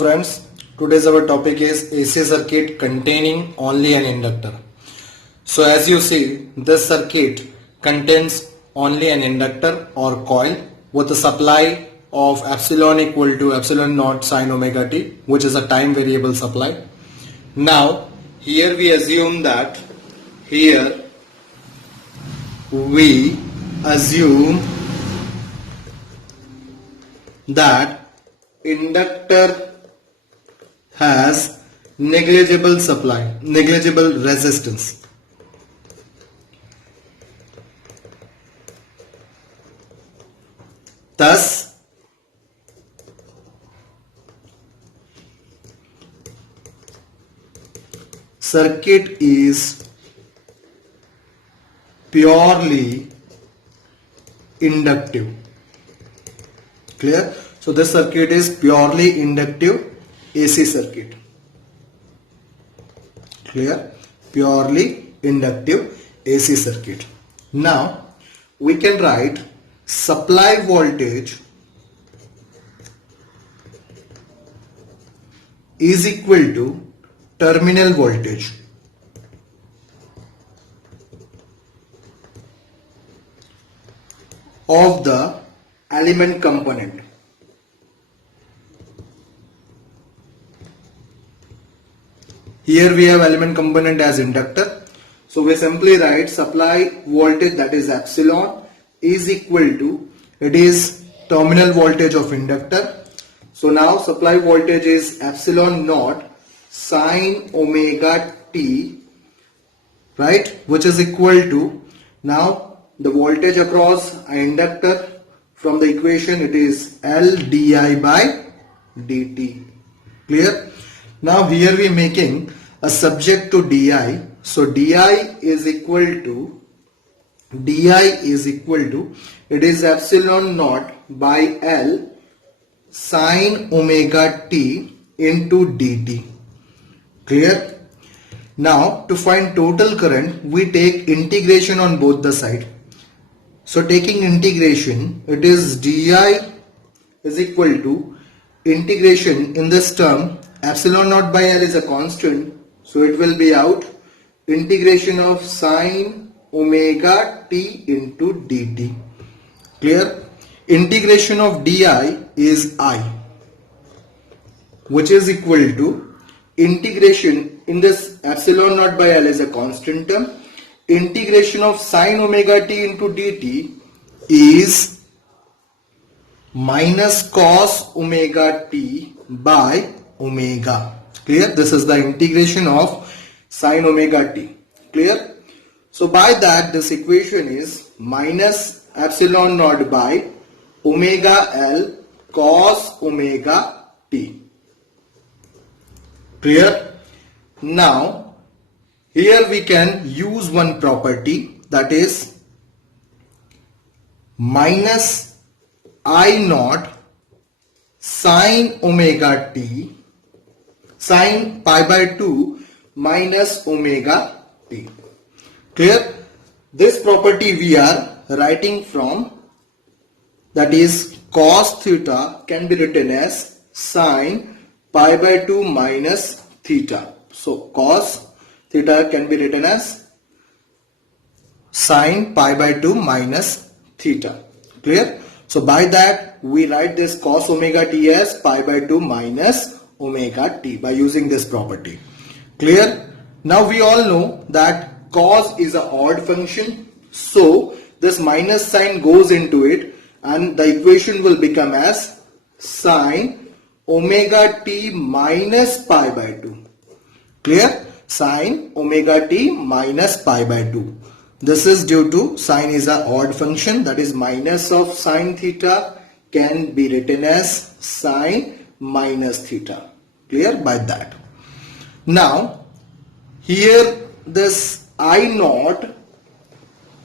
friends, today's our topic is AC circuit containing only an inductor. So as you see, this circuit contains only an inductor or coil with a supply of epsilon equal to epsilon naught sine omega t, which is a time variable supply. Now here we assume that inductor has negligible resistance. Thus, circuit is purely inductive. Clear? So this circuit is purely inductive AC circuit. Clear? Purely inductive AC circuit. Now we can write supply voltage is equal to terminal voltage of the element component. Here we have element component as inductor. So we simply write supply voltage, that is epsilon, is equal to, it is terminal voltage of inductor. So now supply voltage is epsilon naught sine omega t, right, which is equal to, now the voltage across an inductor, from the equation it is L di by dt. Clear? Now here we are making a subject to di. So di is equal to, it is epsilon naught by L sine omega t into dt. Clear? Now to find total current, we take integration on both the side. So taking integration, it is di is equal to integration in this term, epsilon naught by L is a constant, so it will be out integration of sine omega t into dt. Clear? Integration of di is I, which is equal to integration in this epsilon naught by L is a constant term. Integration of sine omega t into dt is minus cos omega t by omega. Clear? This is the integration of sine omega t. Clear? So by that, this equation is minus epsilon naught by omega L cos omega t. Clear? Now here we can use one property, that is minus I naught sine omega t sine pi by 2 minus omega t. Clear? This property we are writing from, that is cos theta can be written as sine pi by 2 minus theta. So cos theta can be written as sine pi by 2 minus theta. Clear? So by that we write this cos omega t as pi by 2 minus omega t by using this property. Clear? Now we all know that cos is an odd function, so this minus sign goes into it and the equation will become as sine omega t minus pi by 2. Clear? Sine omega t minus pi by 2. This is due to sine is an odd function, that is minus of sine theta can be written as sine minus theta. Clear? By that. Now here this I naught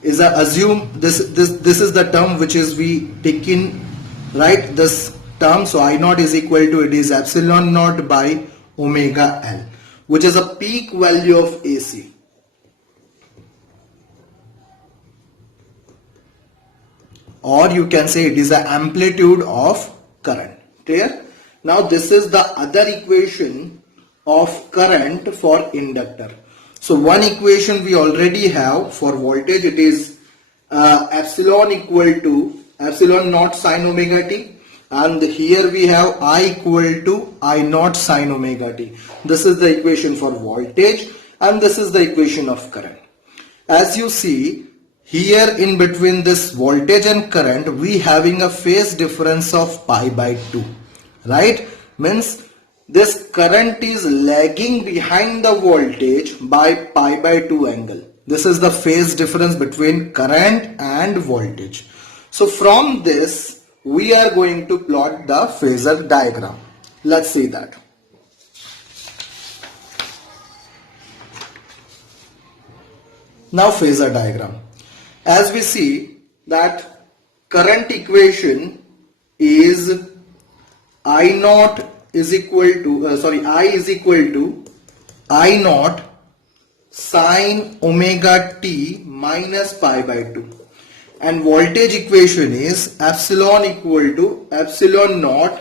is a assume this is the term which is we take in, right, this term. So I naught is equal to, it is epsilon naught by omega L, which is a peak value of AC. Or you can say it is the amplitude of current. Clear? Now this is the other equation of current for inductor. So one equation we already have for voltage, it is epsilon equal to epsilon naught sine omega t, and here we have I equal to I naught sine omega t. This is the equation for voltage and this is the equation of current. As you see here, in between this voltage and current we having a phase difference of pi by 2, right? Means this current is lagging behind the voltage by pi by 2 angle. This is the phase difference between current and voltage. So from this we are going to plot the phasor diagram. Let's see that. Now phasor diagram. As we see that current equation is I naught is equal to I is equal to I naught sine omega t minus pi by 2, and voltage equation is epsilon equal to epsilon naught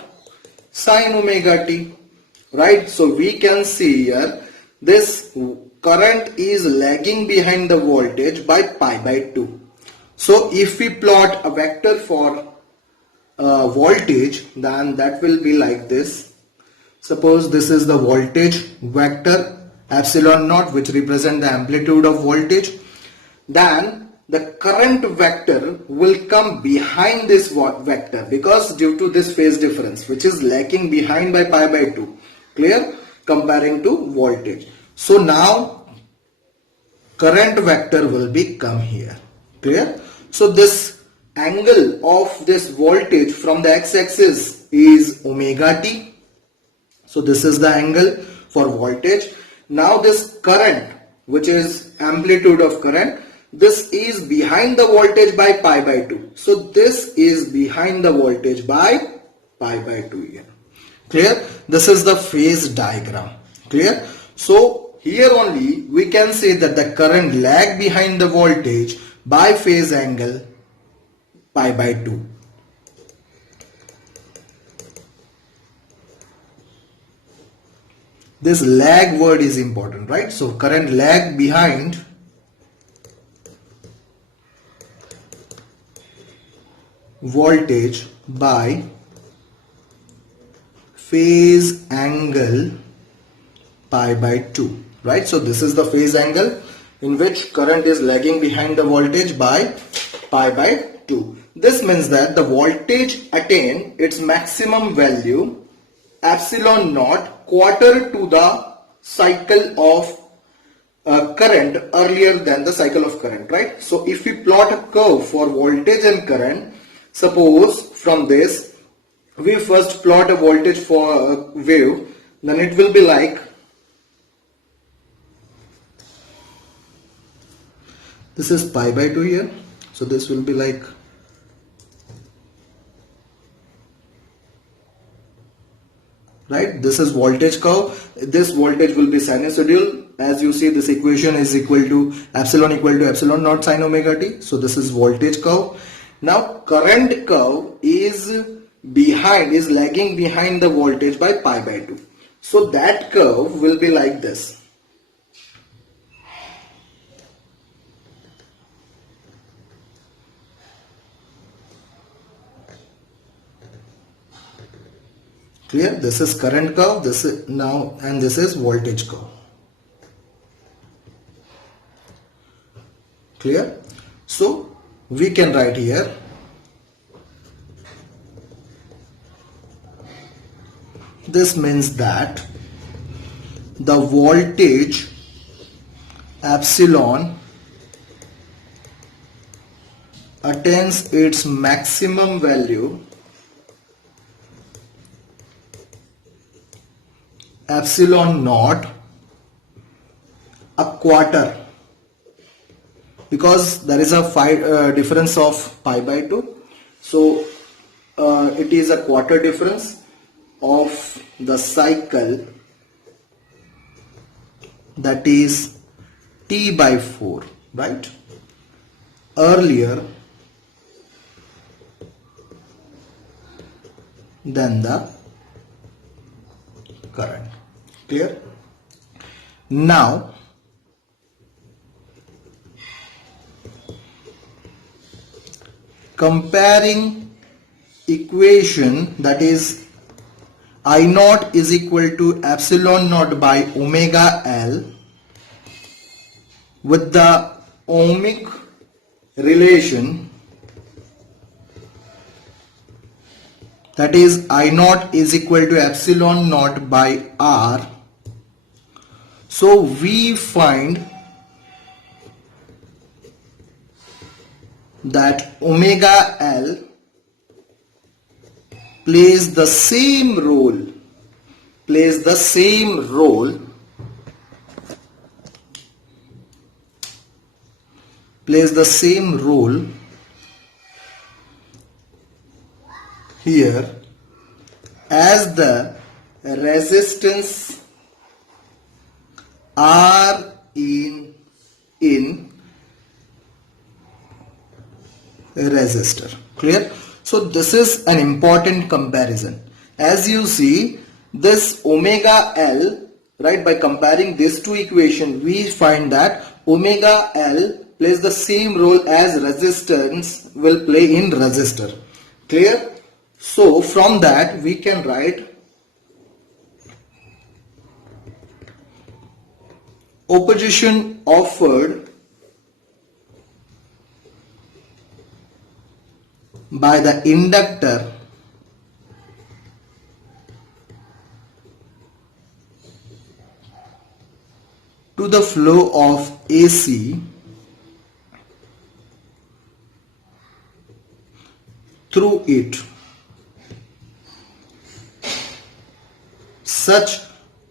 sine omega t, right? So we can see here this current is lagging behind the voltage by pi by 2. So if we plot a vector for voltage, then that will be like this. Suppose this is the voltage vector epsilon naught, which represent the amplitude of voltage. Then the current vector will come behind this vector because due to this phase difference which is lagging behind by pi by 2. Clear? Comparing to voltage. So now current vector will be come here. Clear? So this angle of this voltage from the x-axis is omega t. So this is the angle for voltage. Now this current, which is amplitude of current, this is behind the voltage by pi by 2. So this is behind the voltage by pi by 2 here. Clear? This is the phase diagram. Clear? So here only we can say that the current lag behind the voltage by phase angle pi by 2. This lag word is important, right? So current lag behind voltage by phase angle pi by 2, right? So this is the phase angle in which current is lagging behind the voltage by pi by 2. This means that the voltage attained its maximum value epsilon naught quarter to the cycle of current earlier than the cycle of current, right? So if we plot a curve for voltage and current, suppose from this we first plot a voltage for a wave, then it will be like this is pi by 2 here. So this will be like right, this is voltage curve. This voltage will be sinusoidal. As you see, this equation is equal to epsilon naught sine omega t. So this is voltage curve. Now current curve is lagging behind the voltage by pi by 2. So that curve will be like this. Clear? This is current curve, this is now, and this is voltage curve. Clear? So we can write here this means that the voltage epsilon attains its maximum value epsilon naught a quarter, because there is a difference of pi by 2, so it is a quarter difference of the cycle, that is t by 4, right, earlier than the Clear? Now comparing equation, that is I naught is equal to epsilon naught by omega L with the ohmic relation, that is I naught is equal to epsilon naught by R. So we find that omega L plays the same role here as the resistance R in resistor. Clear? So this is an important comparison. As you see, this omega L, right, by comparing these two equations, we find that omega L plays the same role as resistance will play in resistor. Clear? So from that we can write opposition offered by the inductor to the flow of AC through it, such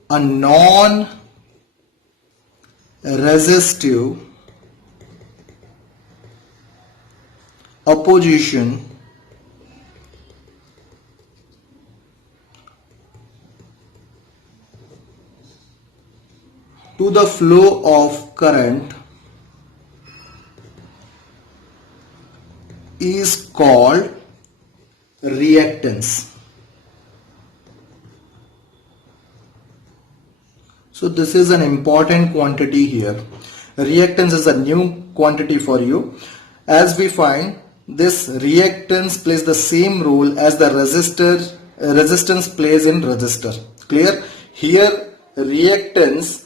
a non-resistive opposition to the flow of current is called reactance. So this is an important quantity here. Reactance is a new quantity for you. As we find, this reactance plays the same role as the resistance plays in resistor. Clear? Here reactance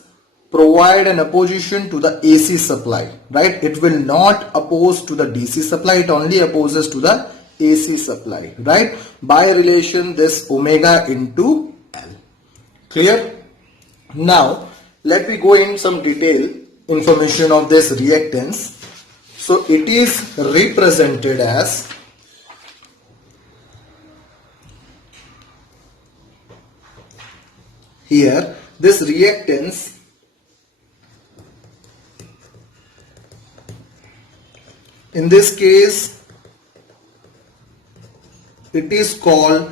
provide an opposition to the AC supply, right? It will not oppose to the DC supply, it only opposes to the AC supply, right? By relation this omega into L. Clear? Now let me go in some detail information of this reactance. So it is represented as here, this reactance in this case it is called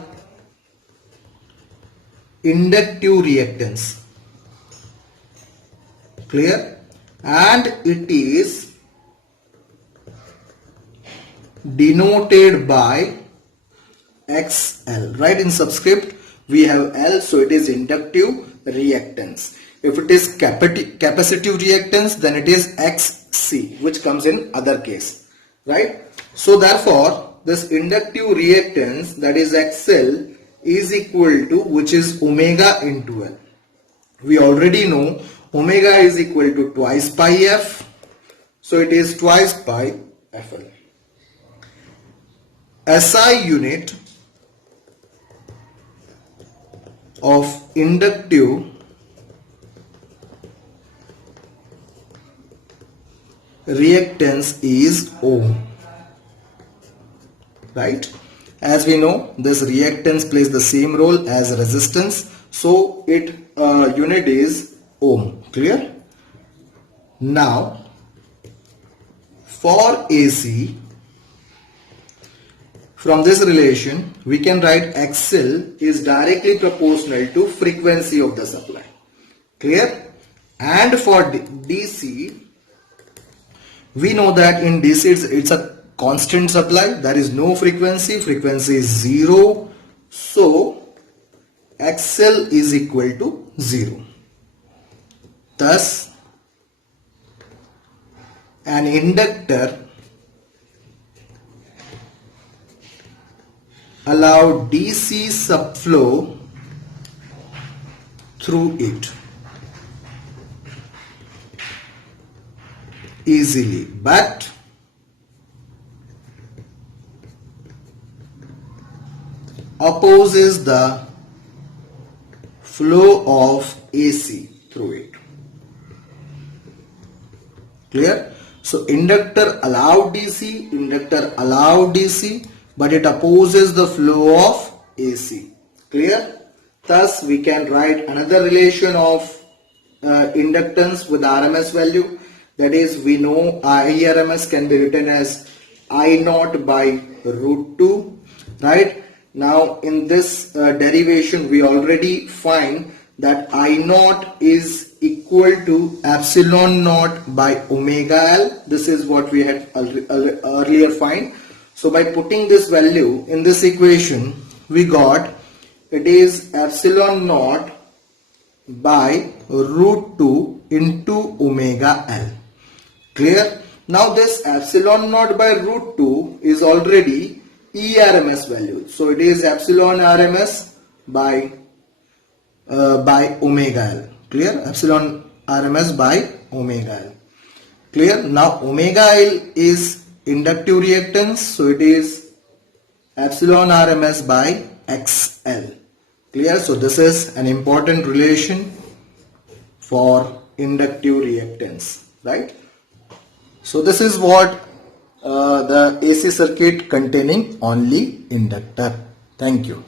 inductive reactance. Clear? And it is denoted by XL, right? In subscript we have L, so it is inductive reactance. If it is capacitive reactance, then it is XC, which comes in other case, right? So therefore this inductive reactance, that is XL, is equal to, which is omega into L. We already know omega is equal to twice pi F, so it is twice pi FL. SI unit of inductive reactance is ohm, right? As we know, this reactance plays the same role as resistance, so it unit is ohm. Clear? Now for AC, from this relation we can write XL is directly proportional to frequency of the supply. Clear? And for DC, we know that in DC it's a constant supply, there is no frequency, frequency is 0, so XL is equal to 0. Thus, an inductor allow DC subflow through it easily, but opposes the flow of AC through it. Clear? So inductor allow DC, but it opposes the flow of AC. Clear? Thus we can write another relation of inductance with RMS value. That is, we know IRMS can be written as I naught by root 2, right? Now in this derivation we already find that I naught is equal to epsilon naught by omega L. This is what we had earlier find. So by putting this value in this equation, we got it is epsilon naught by root 2 into omega L. Clear? Now this epsilon naught by root 2 is already ERMS value. So it is epsilon RMS by omega L. Clear? Epsilon RMS by omega L. Clear? Now omega L is inductive reactance, so it is epsilon RMS by XL. Clear? So this is an important relation for inductive reactance, right? So this is what the AC circuit containing only inductor. Thank you.